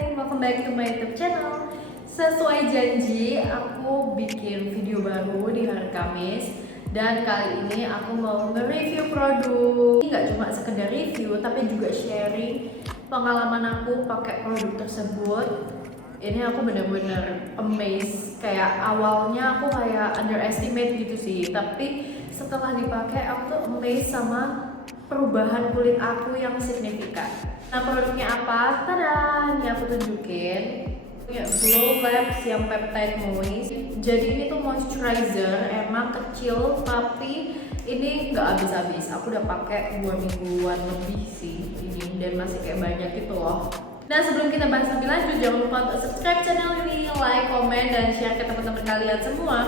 welcome back to my YouTube channel. Sesuai janji, aku bikin video baru di hari Kamis. Dan kali ini aku mau nge-review produk. Nggak cuma sekedar review, tapi juga sharing pengalaman aku pakai produk tersebut. Ini aku bener-bener amazed. Kayak awalnya aku kayak underestimate gitu sih, tapi setelah dipakai aku tuh amazed sama perubahan kulit aku yang signifikan. Nah, produknya apa? Tada! Ini aku tunjukin. Punya Glow Labs yang Peptide Moist. Jadi ini tuh moisturizer, emang kecil tapi ini nggak habis-habis. Aku udah pakai 2 mingguan lebih sih ini dan masih kayak banyak gitu loh. Nah, sebelum kita bahas lebih lanjut, jangan lupa untuk subscribe channel ini, like, komen, dan share ke teman-teman kalian semua.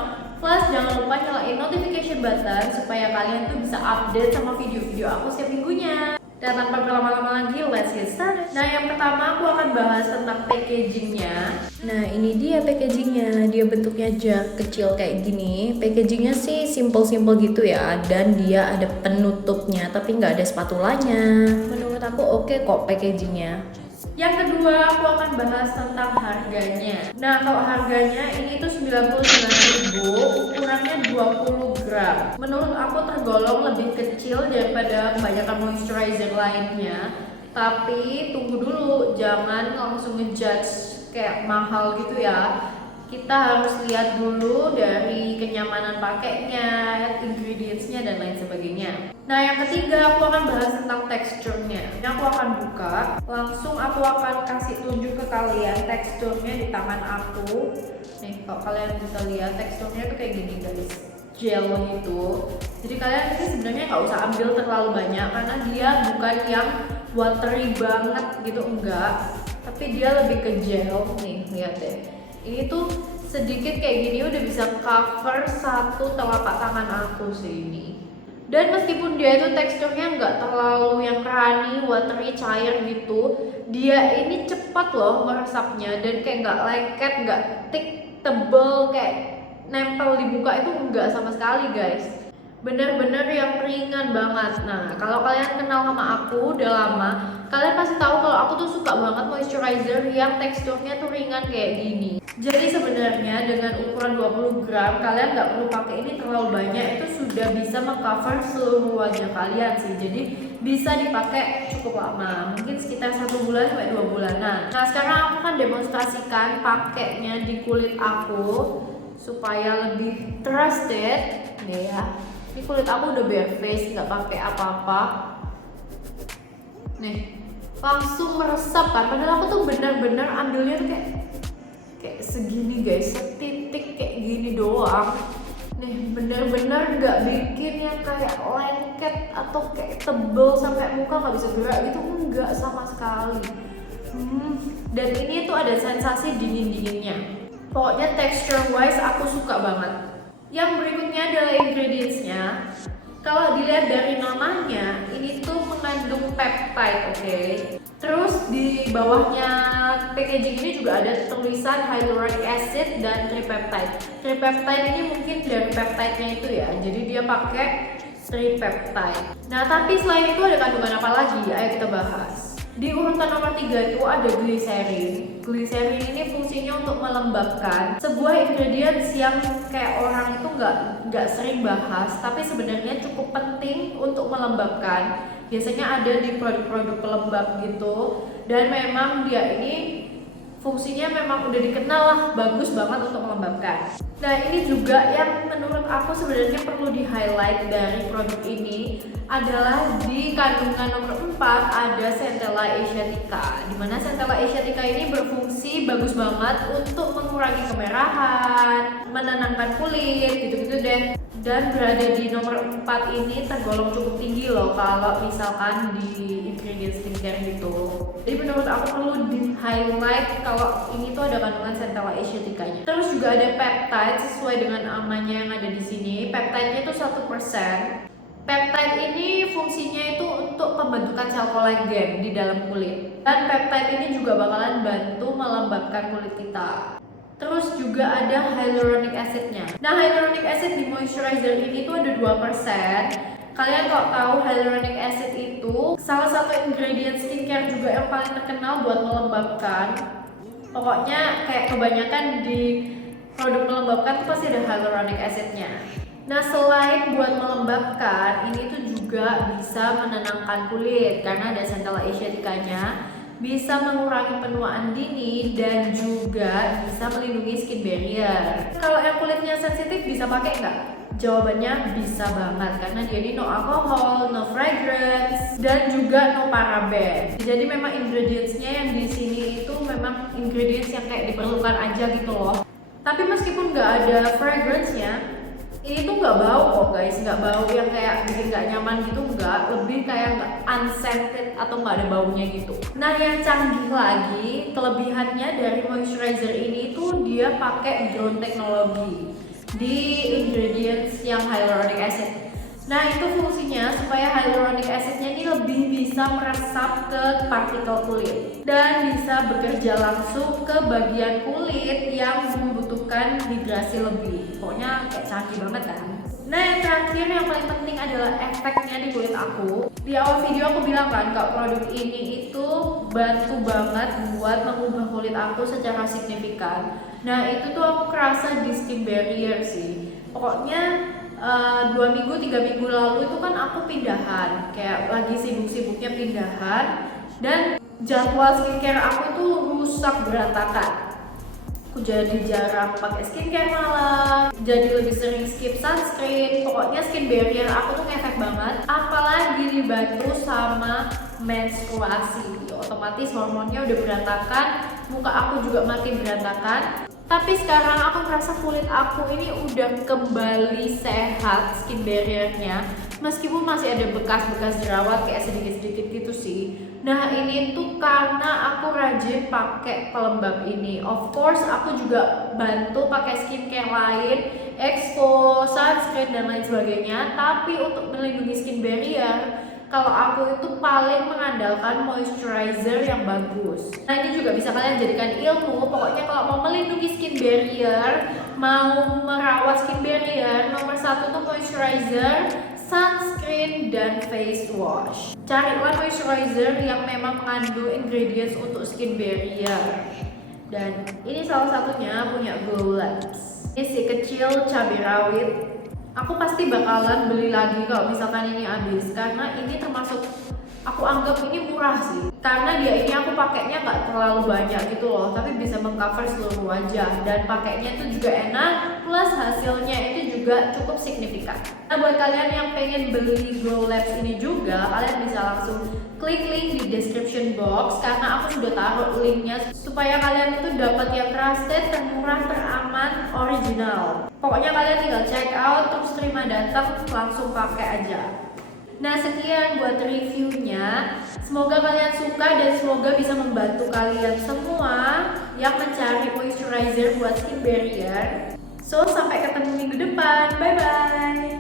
Plus jangan lupa nyalain notification button supaya kalian tuh bisa update sama video-video aku setiap minggunya. Dan tanpa berlama-lama lagi, let's get started. Nah, yang pertama aku akan bahas tentang packagingnya. Nah, ini dia packagingnya. Dia bentuknya jug kecil kayak gini. Packagingnya sih simple-simple gitu ya. Dan dia ada penutupnya, tapi nggak ada spatulanya. Menurut aku oke kok packagingnya. Yang kedua, aku akan bahas tentang harganya. Nah, kalau harganya ini tuh 99.000, ukurannya 20 gram. Menurut aku tergolong lebih kecil daripada kebanyakan moisturizer lainnya. Tapi tunggu dulu, jangan langsung ngejudge kayak mahal gitu ya. Kita harus lihat dulu dari kenyamanan pakainya, ingredientsnya, dan lain sebagainya. Nah, yang ketiga aku akan bahas tentang teksturnya. Ini aku akan buka, langsung aku akan kasih tunjuk ke kalian teksturnya di tangan aku. Nih, kalau kalian bisa lihat teksturnya tuh kayak gini guys, gel gitu. Jadi kalian ini sebenarnya nggak usah ambil terlalu banyak karena dia bukan yang watery banget gitu, enggak. Tapi dia lebih ke gel. Nih, lihat deh. Ini tuh sedikit kayak gini udah bisa cover satu telapak tangan aku sih ini. Dan meskipun dia itu teksturnya nggak terlalu yang runny, watery, cair gitu, dia ini cepat loh meresapnya dan kayak nggak lengket, nggak thick, tebel kayak nempel di muka itu enggak sama sekali guys. Bener-bener yang ringan banget. Nah, kalau kalian kenal sama aku udah lama, kalian pasti tahu kalau aku tuh suka banget moisturizer yang teksturnya tuh ringan kayak gini. Jadi sebenarnya dengan ukuran 20 gram, kalian nggak perlu pakai ini terlalu banyak, itu sudah bisa mengcover seluruh wajah kalian sih. Jadi bisa dipakai cukup lama, mungkin sekitar 1 bulan sampai 2 bulanan. Nah, sekarang aku akan demonstrasikan pakainya di kulit aku supaya lebih trusted. Nih ya. Ini kulit aku udah bare face, nggak pakai apa-apa. Nih, langsung meresap kan. Padahal aku tuh bener-bener ambilnya tuh kayak segini guys, setitik kayak gini doang. Nih, bener-bener nggak bikin yang kayak lengket atau kayak tebel sampai muka nggak bisa gerak gitu, enggak sama sekali. Dan ini tuh ada sensasi dingin-dinginnya. Pokoknya texture wise aku suka banget. Yang berikutnya adalah ingredientsnya. Kalau dilihat dari namanya, ini tuh mengandung peptide, oke? Terus di bawahnya packaging ini juga ada tulisan hyaluronic acid dan tripeptide. Tripeptide ini mungkin dari peptide-nya itu ya, jadi dia pakai tripeptide. Nah, tapi selain itu ada kandungan apa lagi? Ayo kita bahas. Di urutan nomor 3 itu ada glycerin. Glycerin ini fungsinya untuk melembabkan, sebuah ingredients yang kayak orang itu nggak sering bahas, tapi sebenarnya cukup penting untuk melembabkan. Biasanya ada di produk-produk pelembab gitu, dan memang dia ini fungsinya memang udah dikenal lah, bagus banget untuk melembabkan. Nah, ini juga yang menurut aku sebenarnya perlu di highlight dari produk ini adalah di kandungan nomor 4 ada Centella Asiatica, dimana Centella Asiatica ini berfungsi bagus banget untuk mengurangi kemerahan, menenangkan kulit, gitu-gitu deh. Dan berada di nomor 4 ini tergolong cukup tinggi loh kalau misalkan di ingredient skincare gitu. Jadi menurut aku perlu di highlight kalau ini tuh ada kandungan Centella Asiatica-nya. Terus juga ada peptide sesuai dengan namanya yang ada di sini. Peptide-nya itu 1%. Peptide ini fungsinya itu untuk pembentukan sel kolagen di dalam kulit. Dan peptide ini juga bakalan bantu melembabkan kulit kita. Terus juga ada hyaluronic acid-nya. Nah, hyaluronic acid di moisturizer ini tuh ada 2%. Kalian kok tahu hyaluronic acid itu salah satu ingredient skincare juga yang paling terkenal buat melembabkan. Pokoknya kayak kebanyakan di produk melembabkan itu pasti ada hyaluronic acidnya. Nah, selain buat melembabkan, ini tuh juga bisa menenangkan kulit karena ada central asiatica-nya, bisa mengurangi penuaan dini dan juga bisa melindungi skin barrier. Kalau yang kulitnya sensitif bisa pakai nggak? Jawabannya bisa banget karena dia ini no alcohol, no fragrance, dan juga no paraben. Jadi memang ingredientsnya yang di sini itu memang ingredients yang kayak diperlukan aja gitu loh. Tapi meskipun nggak ada fragrance-nya, ini tuh nggak bau kok guys, nggak bau yang kayak bikin nggak nyaman gitu, nggak, lebih kayak nggak unscented atau nggak ada baunya gitu. Nah, yang canggih lagi, kelebihannya dari moisturizer ini tuh dia pakai drone teknologi di ingredients yang hyaluronic acid. Nah, itu fungsinya supaya hyaluronic acidnya ini lebih bisa meresap ke partikel kulit dan bisa bekerja langsung ke bagian kulit yang membutuhkan hidrasi lebih. Pokoknya kayak canggih banget kan. Nah, yang terakhir yang paling penting adalah efeknya di kulit aku. Di awal video aku bilang kan kalau produk ini itu bantu banget buat mengubah kulit aku secara signifikan. Nah, itu tuh aku kerasa di skin barrier sih. Pokoknya 2 minggu 3 minggu lalu itu kan aku pindahan, kayak lagi sibuk-sibuknya pindahan, dan jadwal skincare aku tuh rusak berantakan. Aku jadi jarang pakai skincare malam, jadi lebih sering skip sunscreen. Pokoknya skin barrier aku tuh ngefek banget, apalagi dibantu sama menstruasi. Otomatis hormonnya udah berantakan, muka aku juga makin berantakan. Tapi sekarang aku merasa kulit aku ini udah kembali sehat skin barriernya, meskipun masih ada bekas-bekas jerawat kayak sedikit-sedikit gitu sih. Nah, ini tuh karena aku rajin pakai pelembab ini. Of course aku juga bantu pakai skincare lain, exfol, sunscreen dan lain sebagainya. Tapi untuk melindungi skin barrier, kalau aku itu paling mengandalkan moisturizer yang bagus. Nah, ini juga bisa kalian jadikan ilmu. Pokoknya kalau mau melindungi skin barrier, mau merawat skin barrier, nomor 1 tuh moisturizer, sunscreen, dan face wash. Carilah moisturizer yang memang mengandung ingredients untuk skin barrier. Dan ini salah satunya punya Glow Labs. Ini si kecil cabai rawit. Aku pasti bakalan beli lagi kalau misalkan ini habis, karena ini termasuk aku anggap ini murah sih, karena dia ini aku pakainya nggak terlalu banyak gitu loh, tapi bisa mengcover seluruh wajah dan pakainya itu juga enak, plus hasilnya itu juga cukup signifikan. Nah, buat kalian yang pengen beli Glow Labs ini juga, kalian bisa langsung klik link di description box karena aku sudah taruh linknya supaya kalian itu dapat yang trusted, termurah, teraman, original. Pokoknya kalian tinggal check out terus terima datang, langsung pakai aja. Nah, sekian buat reviewnya. Semoga kalian suka dan semoga bisa membantu kalian semua yang mencari moisturizer buat skin barrier. So, sampai ketemu minggu depan. Bye bye.